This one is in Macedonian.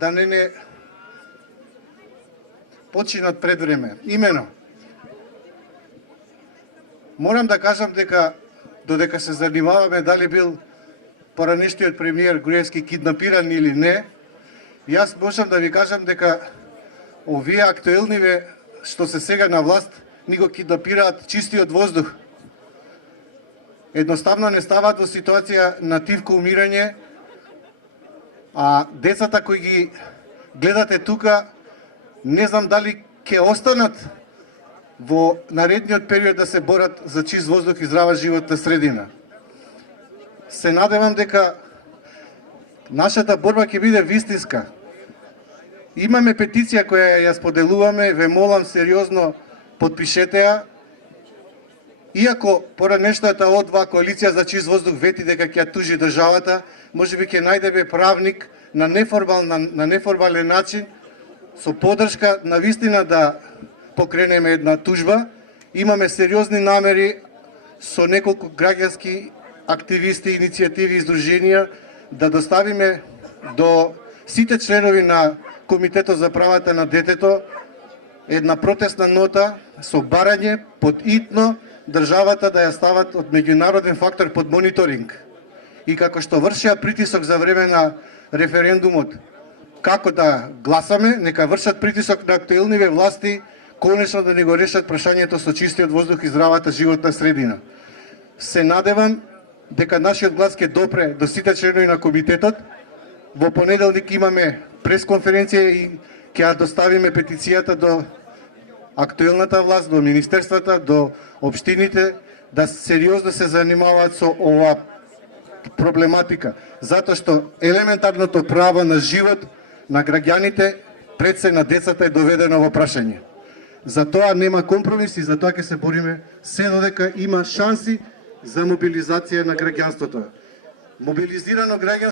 да не починат пред време. Имено, морам да кажам дека додека се занимаваме дали бил поранешниот премиер Груевски киднапиран или не, јас можам да ви кажам дека овие актуелниве што се сега на власт ни го киднапираат чистиот воздух. Едноставно не ставаат во ситуација на тивко умирање, а децата кои ги гледате тука, не знам дали ќе останат во наредниот период да се борат за чист воздух и здрава животна средина. Се надевам дека нашата борба ќе биде вистинска. Имаме петиција која ја споделуваме, ве молам сериозно потпишете ја. Иако поранешната О2 коалиција за чист воздух вети дека ќе ја тужи државата, можеби ќе најдеме правник на неформален начин со поддршка на вистина да покренеме една тужба. Имаме сериозни намери со неколку граѓански активисти, иницијативи и издруженија да доставиме до сите членови на Комитетот за правата на детето една протестна нота со барање под итно државата да ја стават од меѓународен фактор под мониторинг. И како што вршеа притисок за време на референдумот, како да гласаме, нека вршат притисок на актуелниве власти, конечно да ни го решат прашањето со чистиот воздух и здравата животна средина. Се надевам дека нашиот глас ќе допре до сите членови на комитетот. Во понеделник имаме пресконференција и ќе ја доставиме петицијата до актуелната власт, до министерствата, до општините, да сериозно се занимаваат со ова проблематика. Затоа што елементарното право на живот на граѓаните, пред се на децата, е доведено во прашање. Затоа нема компромис и затоа ќе се бориме се додека има шанси за мобилизација на граѓанството. Мобилизирано граѓанство